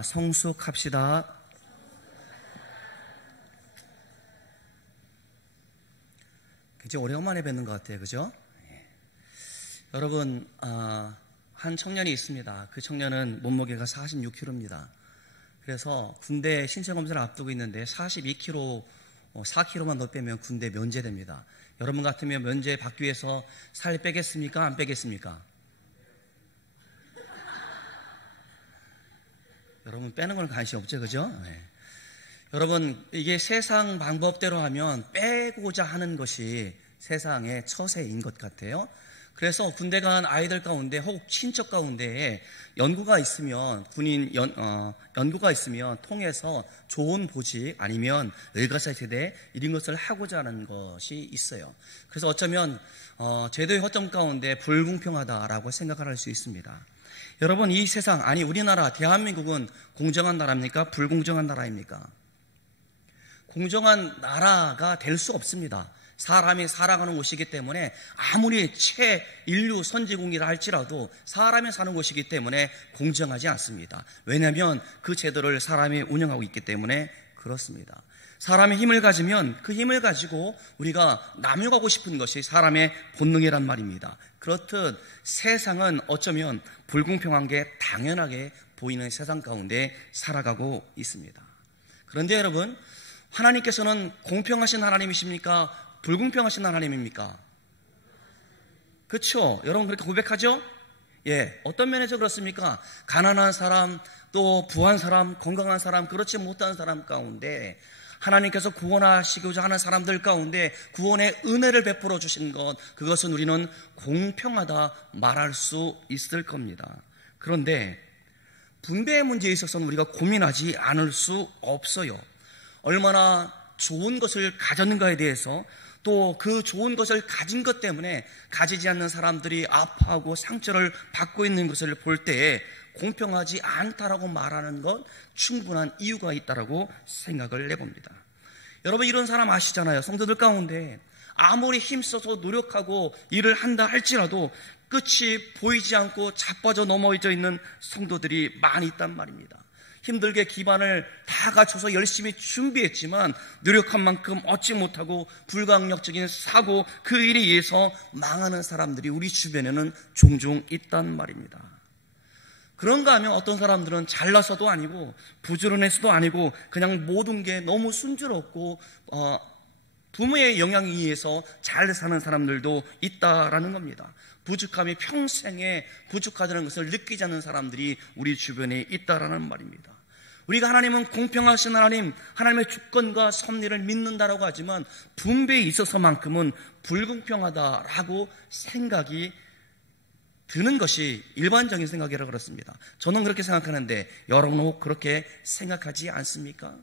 자, 성숙합시다. 굉장히 오래간만에 뵙는 것 같아요. 그죠? 여러분, 한 청년이 있습니다. 그 청년은 몸무게가 46kg입니다. 그래서 군대 신체검사를 앞두고 있는데 42kg, 4kg만 더 빼면 군대 면제됩니다. 여러분 같으면 면제 받기 위해서 살 빼겠습니까? 안 빼겠습니까? 여러분 빼는 건 관심 없죠, 그죠? 네. 여러분, 이게 세상 방법대로 하면 빼고자 하는 것이 세상의 처세인 것 같아요. 그래서 군대 간 아이들 가운데 혹 친척 가운데에 연구가 있으면 연구가 있으면 통해서 좋은 보직 아니면 의과사 세대 이런 것을 하고자 하는 것이 있어요. 그래서 어쩌면 제도의 허점 가운데 불공평하다라고 생각을 할 수 있습니다. 여러분, 이 세상, 아니 우리나라 대한민국은 공정한 나라입니까? 불공정한 나라입니까? 공정한 나라가 될 수 없습니다. 사람이 살아가는 곳이기 때문에 아무리 최인류 선진국이라 할지라도 사람이 사는 곳이기 때문에 공정하지 않습니다. 왜냐하면 그 제도를 사람이 운영하고 있기 때문에 그렇습니다. 사람의 힘을 가지면 그 힘을 가지고 우리가 남용하고 싶은 것이 사람의 본능이란 말입니다. 그렇듯 세상은 어쩌면 불공평한 게 당연하게 보이는 세상 가운데 살아가고 있습니다. 그런데 여러분, 하나님께서는 공평하신 하나님이십니까? 불공평하신 하나님입니까? 그렇죠? 여러분 그렇게 고백하죠? 예, 어떤 면에서 그렇습니까? 가난한 사람, 또 부한 사람, 건강한 사람, 그렇지 못한 사람 가운데 하나님께서 구원하시고자 하는 사람들 가운데 구원의 은혜를 베풀어 주신 것, 그것은 우리는 공평하다 말할 수 있을 겁니다. 그런데 분배의 문제에 있어서는 우리가 고민하지 않을 수 없어요. 얼마나 좋은 것을 가졌는가에 대해서, 또 그 좋은 것을 가진 것 때문에 가지지 않는 사람들이 아파하고 상처를 받고 있는 것을 볼 때에 공평하지 않다라고 말하는 것, 충분한 이유가 있다라고 생각을 해봅니다. 여러분, 이런 사람 아시잖아요. 성도들 가운데 아무리 힘써서 노력하고 일을 한다 할지라도 끝이 보이지 않고 자빠져 넘어져 있는 성도들이 많이 있단 말입니다. 힘들게 기반을 다 갖춰서 열심히 준비했지만 노력한 만큼 얻지 못하고 불강력적인 사고, 그 일에 의해서 망하는 사람들이 우리 주변에는 종종 있단 말입니다. 그런가 하면 어떤 사람들은 잘나서도 아니고 부지런해서도 아니고 그냥 모든 게 너무 순조롭고 부모의 영향에 의해서 잘 사는 사람들도 있다라는 겁니다. 부족함이 평생에 부족하다는 것을 느끼지 않는 사람들이 우리 주변에 있다라는 말입니다. 우리가 하나님은 공평하신 하나님, 하나님의 주권과 섭리를 믿는다라고 하지만 분배에 있어서만큼은 불공평하다라고 생각이 드는 것이 일반적인 생각이라 그렇습니다. 저는 그렇게 생각하는데 여러분은 혹 그렇게 생각하지 않습니까?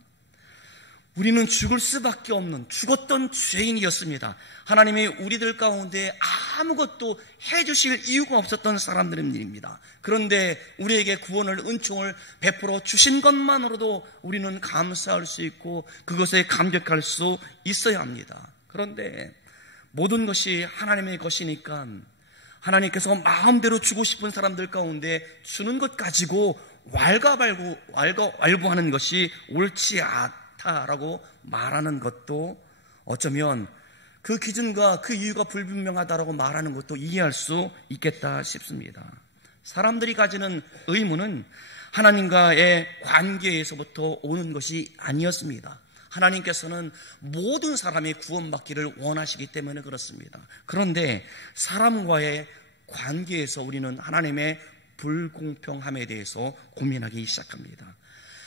우리는 죽을 수밖에 없는 죽었던 죄인이었습니다. 하나님이 우리들 가운데 아무것도 해주실 이유가 없었던 사람들입니다. 그런데 우리에게 구원을, 은총을 베풀어 주신 것만으로도 우리는 감사할 수 있고 그것에 감격할 수 있어야 합니다. 그런데 모든 것이 하나님의 것이니까 하나님께서 마음대로 주고 싶은 사람들 가운데 주는 것 가지고 왈가왈부하는 것이 옳지 않다라고 말하는 것도 어쩌면 그 기준과 그 이유가 불분명하다라고 말하는 것도 이해할 수 있겠다 싶습니다. 사람들이 가지는 의무는 하나님과의 관계에서부터 오는 것이 아니었습니다. 하나님께서는 모든 사람이 구원받기를 원하시기 때문에 그렇습니다. 그런데 사람과의 관계에서 우리는 하나님의 불공평함에 대해서 고민하기 시작합니다.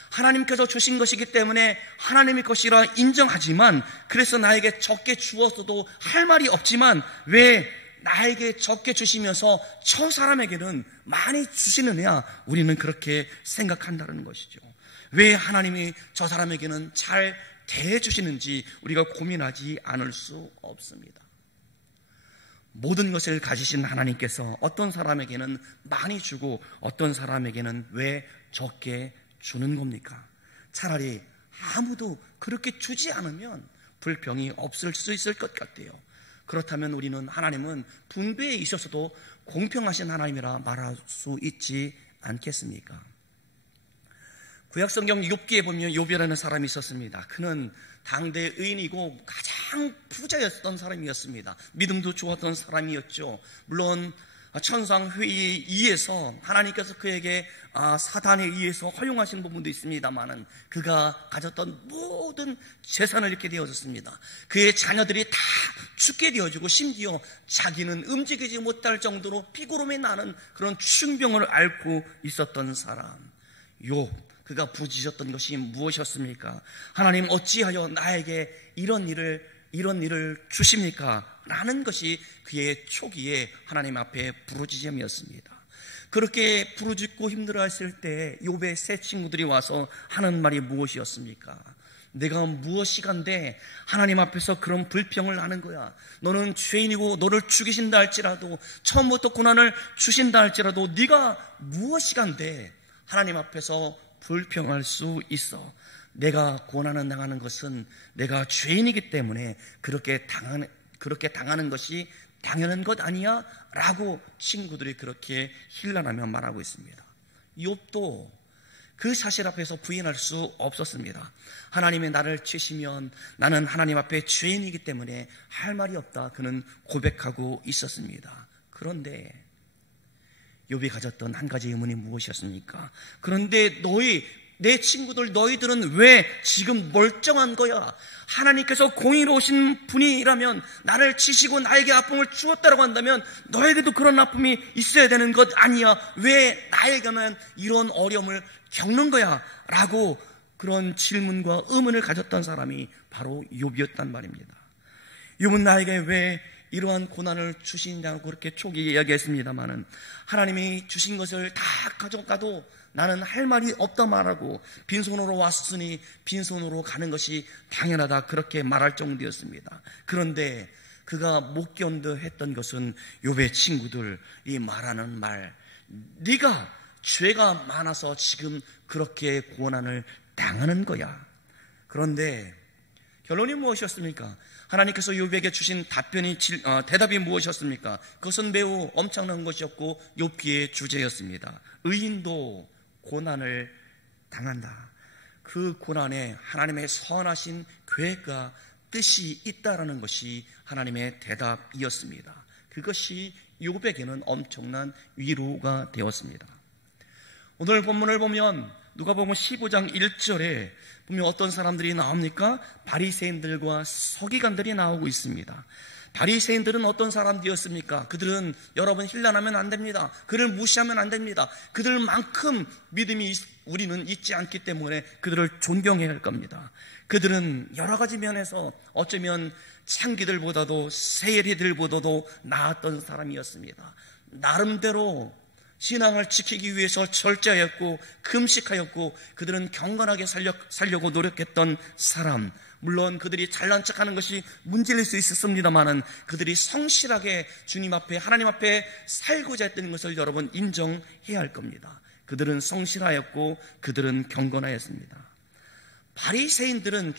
하나님께서 주신 것이기 때문에 하나님의 것이라 인정하지만, 그래서 나에게 적게 주었어도 할 말이 없지만 왜 나에게 적게 주시면서 저 사람에게는 많이 주시느냐, 우리는 그렇게 생각한다는 것이죠. 왜 하나님이 저 사람에게는 잘 대해주시는지 우리가 고민하지 않을 수 없습니다. 모든 것을 가지신 하나님께서 어떤 사람에게는 많이 주고 어떤 사람에게는 왜 적게 주는 겁니까? 차라리 아무도 그렇게 주지 않으면 불평이 없을 수 있을 것 같아요. 그렇다면 우리는 하나님은 분배에 있어서도 공평하신 하나님이라 말할 수 있지 않겠습니까? 구약성경 욥기에 보면 욥이라는 사람이 있었습니다. 그는 당대 의인이고 가장 부자였던 사람이었습니다. 믿음도 좋았던 사람이었죠. 물론 천상 회의에 의해서 하나님께서 그에게 사단에 의해서 허용하신 부분도 있습니다만은 그가 가졌던 모든 재산을 잃게 되어졌습니다. 그의 자녀들이 다 죽게 되어지고 심지어 자기는 움직이지 못할 정도로 피고름이 나는 그런 충병을 앓고 있었던 사람 욥, 그가 부르짖었던 것이 무엇이었습니까? 하나님 어찌하여 나에게 이런 일을 주십니까? 라는 것이 그의 초기에 하나님 앞에 부르짖음이었습니다. 그렇게 부르짖고 힘들어했을 때 욥의 세 친구들이 와서 하는 말이 무엇이었습니까? 내가 무엇이간데 하나님 앞에서 그런 불평을 하는 거야. 너는 죄인이고 너를 죽이신다 할지라도, 처음부터 고난을 주신다 할지라도 네가 무엇이간데 하나님 앞에서 불평할 수 있어. 내가 고난을 당하는 것은 내가 죄인이기 때문에 그렇게 당하는 것이 당연한 것 아니야? 라고 친구들이 그렇게 힐난하며 말하고 있습니다. 욥도 그 사실 앞에서 부인할 수 없었습니다. 하나님이 나를 치시면 나는 하나님 앞에 죄인이기 때문에 할 말이 없다, 그는 고백하고 있었습니다. 그런데 욥이 가졌던 한 가지 의문이 무엇이었습니까? 그런데 내 친구들, 너희들은 왜 지금 멀쩡한 거야? 하나님께서 공의로우신 분이라면 나를 치시고 나에게 아픔을 주었다고 한다면 너에게도 그런 아픔이 있어야 되는 것 아니야? 왜 나에게만 이런 어려움을 겪는 거야? 라고 그런 질문과 의문을 가졌던 사람이 바로 욥이었단 말입니다. 욥은 나에게 왜 이러한 고난을 주시냐고 그렇게 초기에 이야기했습니다마는 하나님이 주신 것을 다 가져가도 나는 할 말이 없다 말하고 빈손으로 왔으니 빈손으로 가는 것이 당연하다, 그렇게 말할 정도였습니다. 그런데 그가 못 견뎌 했던 것은 욥의 친구들이 말하는 말, 네가 죄가 많아서 지금 그렇게 고난을 당하는 거야. 그런데 결론이 무엇이었습니까? 하나님께서 욥에게 주신 대답이 무엇이었습니까? 그것은 매우 엄청난 것이었고 욥기의 주제였습니다. 의인도 고난을 당한다. 그 고난에 하나님의 선하신 계획과 뜻이 있다라는 것이 하나님의 대답이었습니다. 그것이 욥에게는 엄청난 위로가 되었습니다. 오늘 본문을 보면 누가복음 15장 1절에 보면 어떤 사람들이 나옵니까? 바리새인들과 서기관들이 나오고 있습니다. 바리새인들은 어떤 사람들이었습니까? 그들은 여러분 힐난하면 안 됩니다. 그를 무시하면 안 됩니다. 그들만큼 믿음이 우리는 있지 않기 때문에 그들을 존경해야 할 겁니다. 그들은 여러 가지 면에서 어쩌면 창기들보다도 세리들보다도 나았던 사람이었습니다. 나름대로 신앙을 지키기 위해서 절제하였고 금식하였고 그들은 경건하게 살려고 노력했던 사람, 물론 그들이 잘난 척하는 것이 문제일 수 있었습니다마는 그들이 성실하게 주님 앞에 하나님 앞에 살고자 했던 것을 여러분 인정해야 할 겁니다. 그들은 성실하였고 그들은 경건하였습니다. 바리새인들은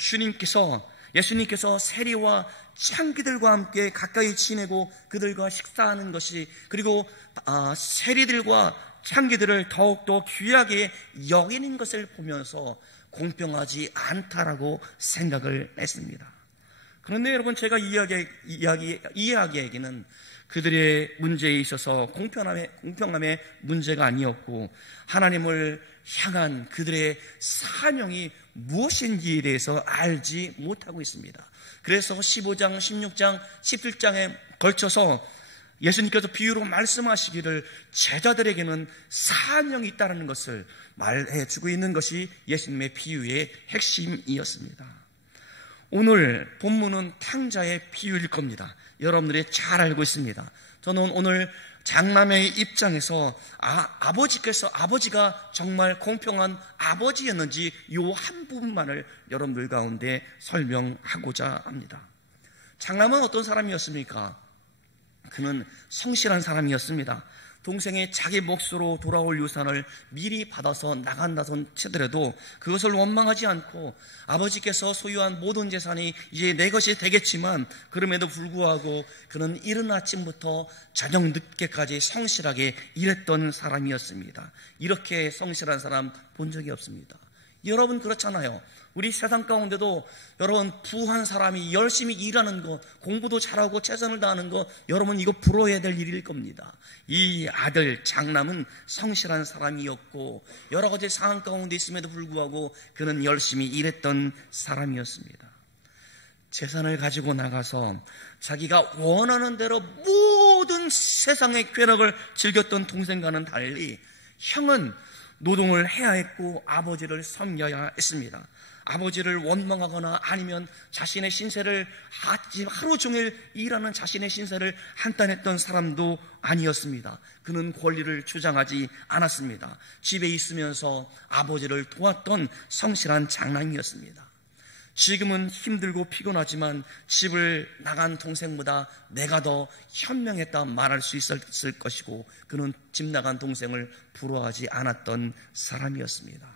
예수님께서 세리와 창기들과 함께 가까이 지내고 그들과 식사하는 것이, 그리고 세리들과 창기들을 더욱더 귀하게 여기는 것을 보면서 공평하지 않다라고 생각을 했습니다. 그런데 여러분, 제가 이야기하기에는 그들의 문제에 있어서 공평함의 문제가 아니었고 하나님을 향한 그들의 사명이 무엇인지에 대해서 알지 못하고 있습니다. 그래서 15장, 16장, 17장에 걸쳐서 예수님께서 비유로 말씀하시기를 제자들에게는 사명이 있다는 것을 말해주고 있는 것이 예수님의 비유의 핵심이었습니다. 오늘 본문은 탕자의 비유일 겁니다. 여러분들이 잘 알고 있습니다. 저는 오늘 장남의 입장에서 아버지가 정말 공평한 아버지였는지 요 한 부분만을 여러분들 가운데 설명하고자 합니다. 장남은 어떤 사람이었습니까? 그는 성실한 사람이었습니다. 동생이 자기 몫으로 돌아올 유산을 미리 받아서 나간다손 치더라도 그것을 원망하지 않고 아버지께서 소유한 모든 재산이 이제 내 것이 되겠지만 그럼에도 불구하고 그는 이른 아침부터 저녁 늦게까지 성실하게 일했던 사람이었습니다. 이렇게 성실한 사람 본 적이 없습니다. 여러분 그렇잖아요. 우리 세상 가운데도 여러분 부한 사람이 열심히 일하는 것, 공부도 잘하고 최선을 다하는 것, 여러분 이거 부러워야 될 일일 겁니다. 이 아들 장남은 성실한 사람이었고 여러 가지 상황 가운데 있음에도 불구하고 그는 열심히 일했던 사람이었습니다. 재산을 가지고 나가서 자기가 원하는 대로 모든 세상의 쾌락을 즐겼던 동생과는 달리 형은 노동을 해야 했고 아버지를 섬겨야 했습니다. 아버지를 원망하거나 아니면 자신의 신세를 하루 종일 일하는 자신의 신세를 한탄했던 사람도 아니었습니다. 그는 권리를 주장하지 않았습니다. 집에 있으면서 아버지를 도왔던 성실한 장남이었습니다. 지금은 힘들고 피곤하지만 집을 나간 동생보다 내가 더 현명했다 말할 수 있었을 것이고 그는 집 나간 동생을 부러워하지 않았던 사람이었습니다.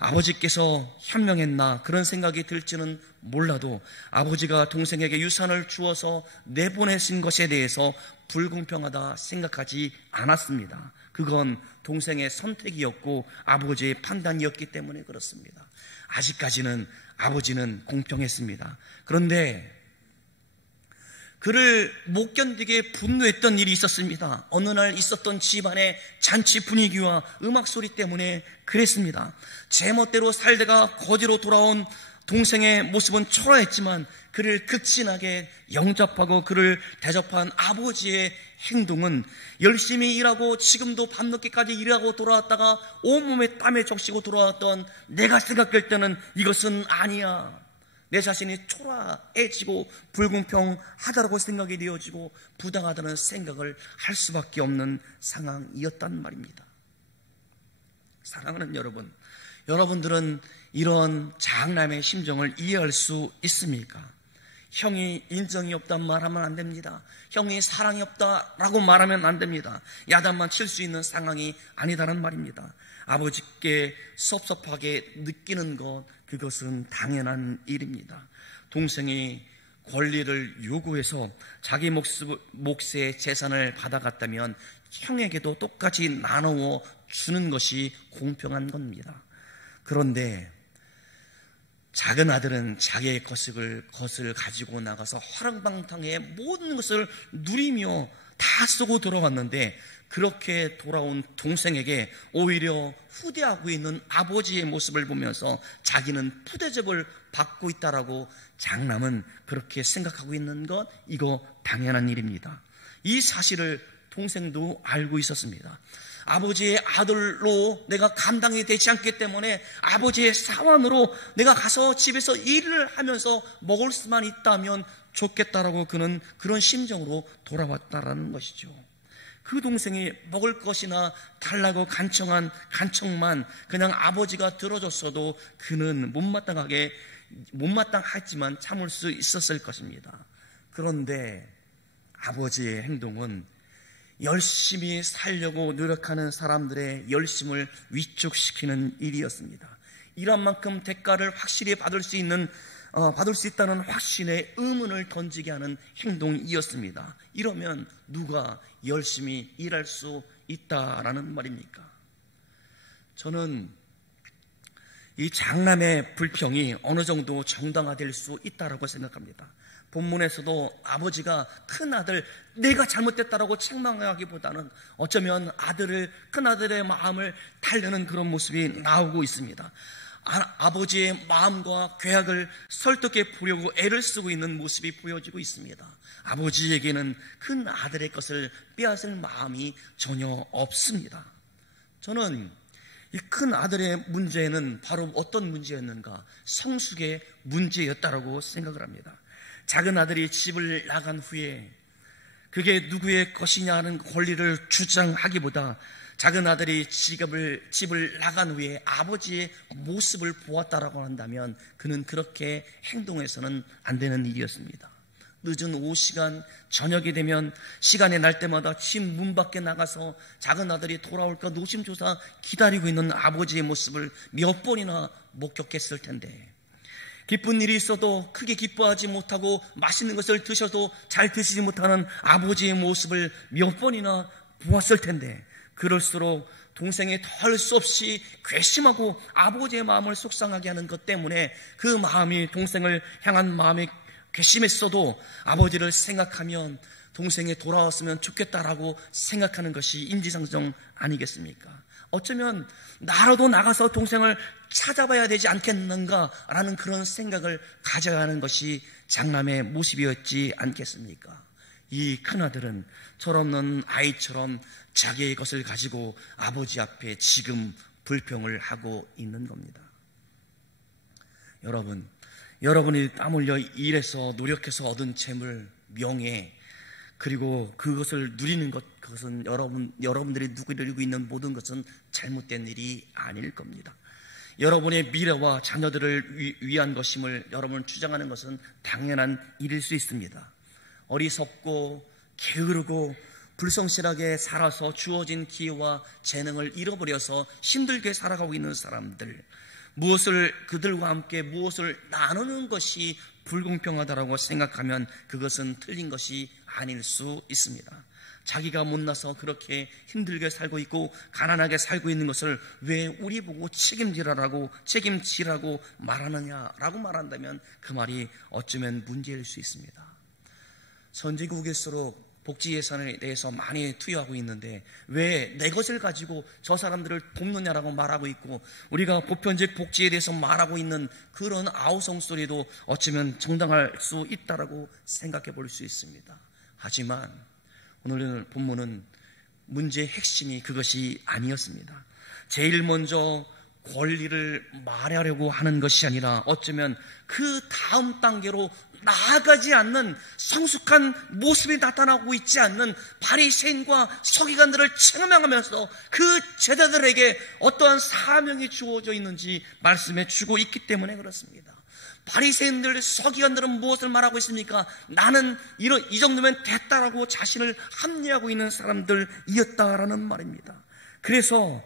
아버지께서 현명했나 그런 생각이 들지는 몰라도 아버지가 동생에게 유산을 주어서 내보내신 것에 대해서 불공평하다 생각하지 않았습니다. 그건 동생의 선택이었고 아버지의 판단이었기 때문에 그렇습니다. 아직까지는 아버지는 공평했습니다. 그런데 그를 못 견디게 분노했던 일이 있었습니다. 어느 날 있었던 집안의 잔치 분위기와 음악 소리 때문에 그랬습니다. 제멋대로 살다가 거지로 돌아온 동생의 모습은 초라했지만 그를 극진하게 영접하고 그를 대접한 아버지의 행동은 열심히 일하고 지금도 밤늦게까지 일하고 돌아왔다가 온몸에 땀에 적시고 돌아왔던 내가 생각할 때는 이것은 아니야. 내 자신이 초라해지고 불공평하다고 생각이 되어지고 부당하다는 생각을 할 수밖에 없는 상황이었단 말입니다. 사랑하는 여러분, 여러분들은 이런 장남의 심정을 이해할 수 있습니까? 형이 인정이 없다는 말하면 안 됩니다. 형이 사랑이 없다라고 말하면 안 됩니다. 야단만 칠 수 있는 상황이 아니다는 말입니다. 아버지께 섭섭하게 느끼는 것, 그것은 당연한 일입니다. 동생이 권리를 요구해서 자기 몫의 재산을 받아갔다면 형에게도 똑같이 나누어 주는 것이 공평한 겁니다. 그런데 작은 아들은 자기의 것을 가지고 나가서 화랑방탕에 모든 것을 누리며 다 쓰고 돌아왔는데 그렇게 돌아온 동생에게 오히려 후대하고 있는 아버지의 모습을 보면서 자기는 푸대접을 받고 있다라고 장남은 그렇게 생각하고 있는 것, 이거 당연한 일입니다. 이 사실을 동생도 알고 있었습니다. 아버지의 아들로 내가 감당이 되지 않기 때문에 아버지의 사원으로 내가 가서 집에서 일을 하면서 먹을 수만 있다면 좋겠다라고 그는 그런 심정으로 돌아왔다라는 것이죠. 그 동생이 먹을 것이나 달라고 간청만 그냥 아버지가 들어줬어도 그는 못마땅하지만 참을 수 있었을 것입니다. 그런데 아버지의 행동은 열심히 살려고 노력하는 사람들의 열심을 위축시키는 일이었습니다. 일한 만큼 대가를 확실히 받을 수 있다는 확신의 의문을 던지게 하는 행동이었습니다. 이러면 누가 열심히 일할 수 있다라는 말입니까? 저는 이 장남의 불평이 어느 정도 정당화될 수 있다라고 생각합니다. 본문에서도 아버지가 큰 아들 내가 잘못됐다라고 책망하기보다는 어쩌면 큰 아들의 마음을 달래는 그런 모습이 나오고 있습니다. 아버지의 마음과 계약을 설득해 보려고 애를 쓰고 있는 모습이 보여지고 있습니다. 아버지에게는 큰 아들의 것을 빼앗을 마음이 전혀 없습니다. 저는 이 큰 아들의 문제는 바로 어떤 문제였는가? 성숙의 문제였다라고 생각을 합니다. 작은 아들이 집을 나간 후에 그게 누구의 것이냐는 권리를 주장하기보다 작은 아들이 집을 나간 후에 아버지의 모습을 보았다라고 한다면 그는 그렇게 행동해서는 안 되는 일이었습니다. 늦은 오후 시간, 저녁이 되면 시간이 날 때마다 집 문 밖에 나가서 작은 아들이 돌아올까 노심초사 기다리고 있는 아버지의 모습을 몇 번이나 목격했을 텐데 기쁜 일이 있어도 크게 기뻐하지 못하고 맛있는 것을 드셔도 잘 드시지 못하는 아버지의 모습을 몇 번이나 보았을 텐데 그럴수록 동생이 덜 수 없이 괘씸하고 아버지의 마음을 속상하게 하는 것 때문에 그 마음이 동생을 향한 마음이 괘씸했어도 아버지를 생각하면 동생이 돌아왔으면 좋겠다라고 생각하는 것이 인지상정 아니겠습니까? 어쩌면 나라도 나가서 동생을 찾아봐야 되지 않겠는가라는 그런 생각을 가져야 하는 것이 장남의 모습이었지 않겠습니까? 이 큰아들은 철없는 아이처럼 자기의 것을 가지고 아버지 앞에 지금 불평을 하고 있는 겁니다. 여러분이 땀 흘려 일해서 노력해서 얻은 재물, 명예, 그리고 그것을 누리는 것, 그것은 여러분들이 누리고 있는 모든 것은 잘못된 일이 아닐 겁니다. 여러분의 미래와 자녀들을 위한 것임을 여러분 주장하는 것은 당연한 일일 수 있습니다. 어리석고 게으르고 불성실하게 살아서 주어진 기회와 재능을 잃어버려서 힘들게 살아가고 있는 사람들, 그들과 함께 무엇을 나누는 것이 불공평하다고 생각하면 그것은 틀린 것이 아닐 수 있습니다. 자기가 못나서 그렇게 힘들게 살고 있고 가난하게 살고 있는 것을 왜 우리 보고 책임지라고 말하느냐라고 말한다면 그 말이 어쩌면 문제일 수 있습니다. 선진국일수록 복지 예산에 대해서 많이 투여하고 있는데 왜 내 것을 가지고 저 사람들을 돕느냐라고 말하고 있고, 우리가 보편적 복지에 대해서 말하고 있는 그런 아우성 소리도 어쩌면 정당할 수 있다라고 생각해 볼 수 있습니다. 하지만 오늘 본문은 문제의 핵심이 그것이 아니었습니다. 제일 먼저 권리를 말하려고 하는 것이 아니라 어쩌면 그 다음 단계로 나아가지 않는 성숙한 모습이 나타나고 있지 않는 바리새인과 서기관들을 책망하면서 그 제자들에게 어떠한 사명이 주어져 있는지 말씀해 주고 있기 때문에 그렇습니다. 바리새인들, 서기관들은 무엇을 말하고 있습니까? 나는 이 정도면 됐다라고 자신을 합리하고 있는 사람들이었다라는 말입니다. 그래서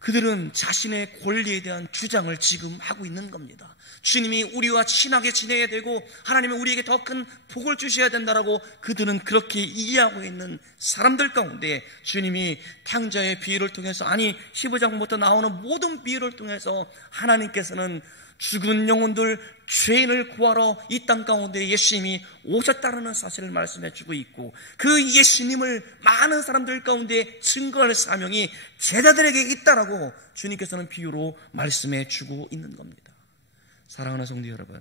그들은 자신의 권리에 대한 주장을 지금 하고 있는 겁니다. 주님이 우리와 친하게 지내야 되고 하나님이 우리에게 더 큰 복을 주셔야 된다라고 그들은 그렇게 이해하고 있는 사람들 가운데 주님이 탕자의 비유를 통해서, 아니 15장부터 나오는 모든 비유를 통해서 하나님께서는 죽은 영혼들, 죄인을 구하러 이 땅 가운데 예수님이 오셨다는 사실을 말씀해 주고 있고, 그 예수님을 많은 사람들 가운데 증거할 사명이 제자들에게 있다라고 주님께서는 비유로 말씀해 주고 있는 겁니다. 사랑하는 성도 여러분,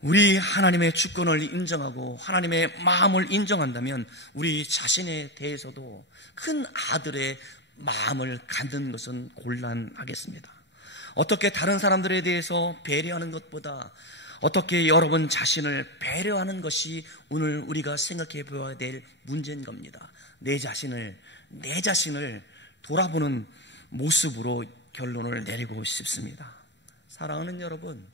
우리 하나님의 주권을 인정하고 하나님의 마음을 인정한다면 우리 자신에 대해서도 큰 아들의 마음을 갖는 것은 곤란하겠습니다. 어떻게 다른 사람들에 대해서 배려하는 것보다 어떻게 여러분 자신을 배려하는 것이 오늘 우리가 생각해 보아야 될 문제인 겁니다. 내 자신을 돌아보는 모습으로 결론을 내리고 싶습니다. 사랑하는 여러분,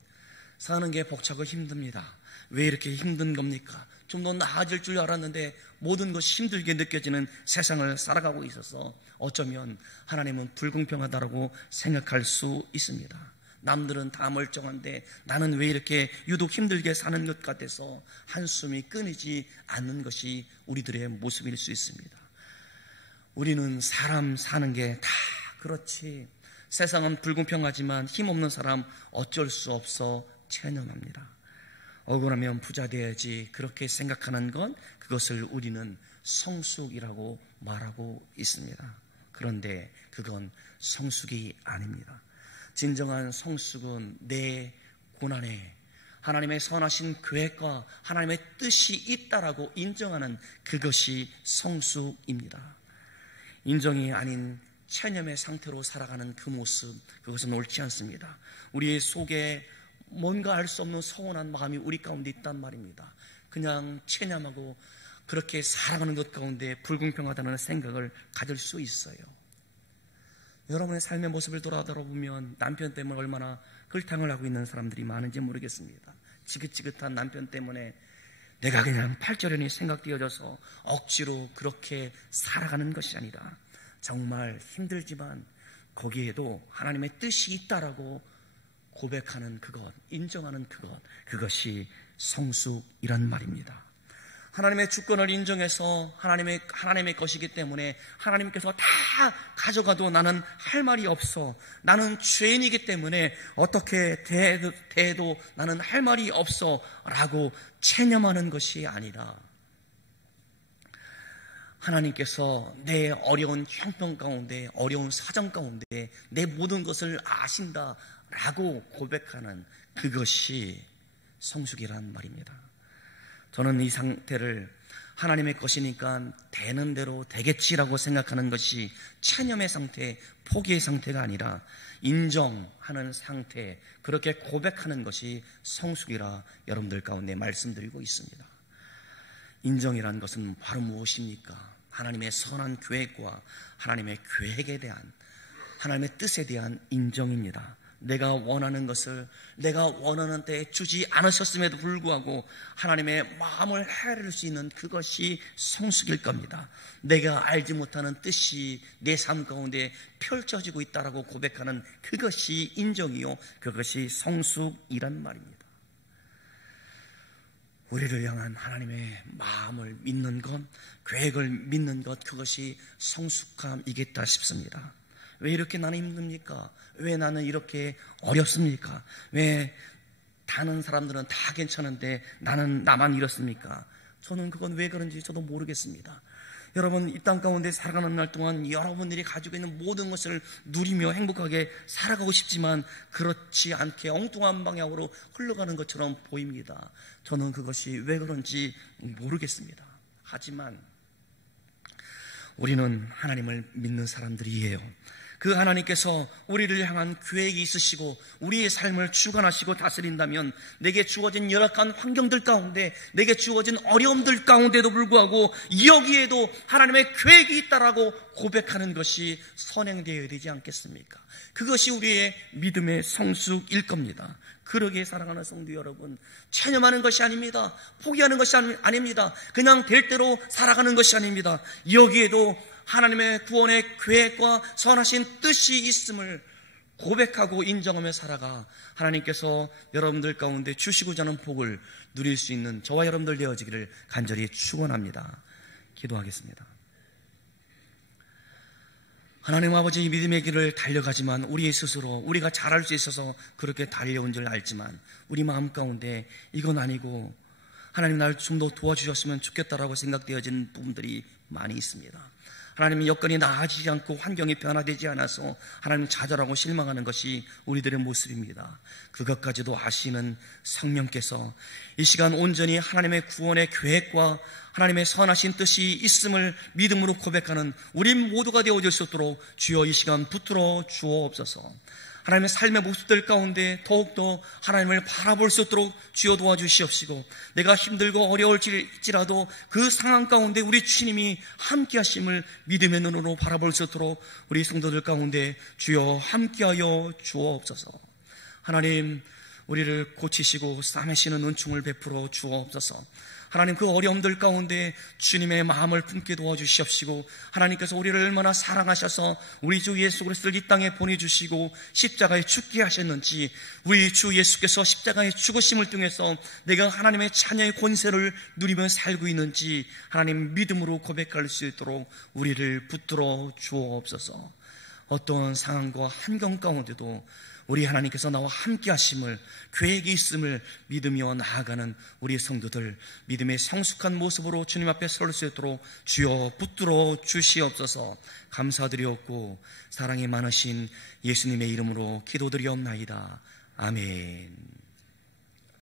사는 게 벅차고 힘듭니다. 왜 이렇게 힘든 겁니까? 좀 더 나아질 줄 알았는데 모든 것이 힘들게 느껴지는 세상을 살아가고 있어서 어쩌면 하나님은 불공평하다고 생각할 수 있습니다. 남들은 다 멀쩡한데 나는 왜 이렇게 유독 힘들게 사는 것 같아서 한숨이 끊이지 않는 것이 우리들의 모습일 수 있습니다. 우리는 사람 사는 게 다 그렇지, 세상은 불공평하지만 힘없는 사람 어쩔 수 없어 체념합니다. 억울하면 부자 돼야지 그렇게 생각하는 건 그것을 우리는 성숙이라고 말하고 있습니다. 그런데 그건 성숙이 아닙니다. 진정한 성숙은 내 고난에 하나님의 선하신 계획과 하나님의 뜻이 있다라고 인정하는 그것이 성숙입니다. 인정이 아닌 체념의 상태로 살아가는 그 모습, 그것은 옳지 않습니다. 우리 속에 뭔가 알 수 없는 서운한 마음이 우리 가운데 있단 말입니다. 그냥 체념하고 그렇게 살아가는 것 가운데 불공평하다는 생각을 가질 수 있어요. 여러분의 삶의 모습을 돌아보면 남편 때문에 얼마나 끌탕을 하고 있는 사람들이 많은지 모르겠습니다. 지긋지긋한 남편 때문에 내가 그냥 팔자련이 생각되어져서 억지로 그렇게 살아가는 것이 아니라 정말 힘들지만 거기에도 하나님의 뜻이 있다라고 고백하는 그것, 인정하는 그것이 성숙이란 말입니다. 하나님의 주권을 인정해서 하나님의 것이기 때문에 하나님께서 다 가져가도 나는 할 말이 없어. 나는 죄인이기 때문에 어떻게 대해도 나는 할 말이 없어 라고 체념하는 것이 아니라, 하나님께서 내 어려운 형편 가운데, 어려운 사정 가운데 내 모든 것을 아신다라고 고백하는 그것이 성숙이란 말입니다. 저는 이 상태를 하나님의 것이니까 되는 대로 되겠지라고 생각하는 것이 체념의 상태, 포기의 상태가 아니라 인정하는 상태, 그렇게 고백하는 것이 성숙이라 여러분들 가운데 말씀드리고 있습니다. 인정이란 것은 바로 무엇입니까? 하나님의 선한 계획과 하나님의 계획에 대한, 하나님의 뜻에 대한 인정입니다. 내가 원하는 것을 내가 원하는 때에 주지 않으셨음에도 불구하고 하나님의 마음을 헤아릴 수 있는 그것이 성숙일 겁니다. 내가 알지 못하는 뜻이 내 삶 가운데 펼쳐지고 있다라고 고백하는 그것이 인정이요, 그것이 성숙이란 말입니다. 우리를 향한 하나님의 마음을 믿는 것, 계획을 믿는 것, 그것이 성숙함이겠다 싶습니다. 왜 이렇게 나는 힘듭니까? 왜 나는 이렇게 어렵습니까? 왜 다른 사람들은 다 괜찮은데 나만 이렇습니까? 저는 그건 왜 그런지 저도 모르겠습니다. 여러분, 이 땅 가운데 살아가는 날 동안 여러분들이 가지고 있는 모든 것을 누리며 행복하게 살아가고 싶지만 그렇지 않게 엉뚱한 방향으로 흘러가는 것처럼 보입니다. 저는 그것이 왜 그런지 모르겠습니다. 하지만 우리는 하나님을 믿는 사람들이에요. 그 하나님께서 우리를 향한 계획이 있으시고 우리의 삶을 주관하시고 다스린다면 내게 주어진 열악한 환경들 가운데, 내게 주어진 어려움들 가운데도 불구하고 여기에도 하나님의 계획이 있다라고 고백하는 것이 선행되어야 되지 않겠습니까? 그것이 우리의 믿음의 성숙일 겁니다. 그러기에 사랑하는 성도 여러분, 체념하는 것이 아닙니다. 포기하는 것이 아닙니다. 그냥 될 대로 살아가는 것이 아닙니다. 여기에도 하나님의 구원의 계획과 선하신 뜻이 있음을 고백하고 인정하며 살아가 하나님께서 여러분들 가운데 주시고자 하는 복을 누릴 수 있는 저와 여러분들 되어지기를 간절히 축원합니다. 기도하겠습니다. 하나님 아버지, 이 믿음의 길을 달려가지만 우리 스스로 우리가 잘할 수 있어서 그렇게 달려온 줄 알지만 우리 마음 가운데 이건 아니고 하나님 날 좀 더 도와주셨으면 좋겠다라고 생각되어진 부분들이 많이 있습니다. 하나님, 여건이 나아지지 않고 환경이 변화되지 않아서 하나님 좌절하고 실망하는 것이 우리들의 모습입니다. 그것까지도 아시는 성령께서 이 시간 온전히 하나님의 구원의 계획과 하나님의 선하신 뜻이 있음을 믿음으로 고백하는 우리 모두가 되어질 수 있도록 주여 이 시간 붙들어 주옵소서. 하나님의 삶의 모습들 가운데 더욱더 하나님을 바라볼 수 있도록 주여 도와주시옵시고, 내가 힘들고 어려울지라도 그 상황 가운데 우리 주님이 함께 하심을 믿음의 눈으로 바라볼 수 있도록 우리 성도들 가운데 주여 함께하여 주옵소서. 하나님, 우리를 고치시고 싸매시는 은총을 베풀어 주옵소서. 하나님, 그 어려움들 가운데 주님의 마음을 품게 도와주시옵시고, 하나님께서 우리를 얼마나 사랑하셔서 우리 주 예수 그리스도를 이 땅에 보내주시고 십자가에 죽게 하셨는지, 우리 주 예수께서 십자가에 죽으심을 통해서 내가 하나님의 자녀의 권세를 누리며 살고 있는지 하나님 믿음으로 고백할 수 있도록 우리를 붙들어 주옵소서. 어떤 상황과 환경 가운데도 우리 하나님께서 나와 함께 하심을, 계획이 있음을 믿으며 나아가는 우리 성도들, 믿음의 성숙한 모습으로 주님 앞에 설 수 있도록 주여 붙들어 주시옵소서. 감사드리옵고 사랑이 많으신 예수님의 이름으로 기도드리옵나이다. 아멘.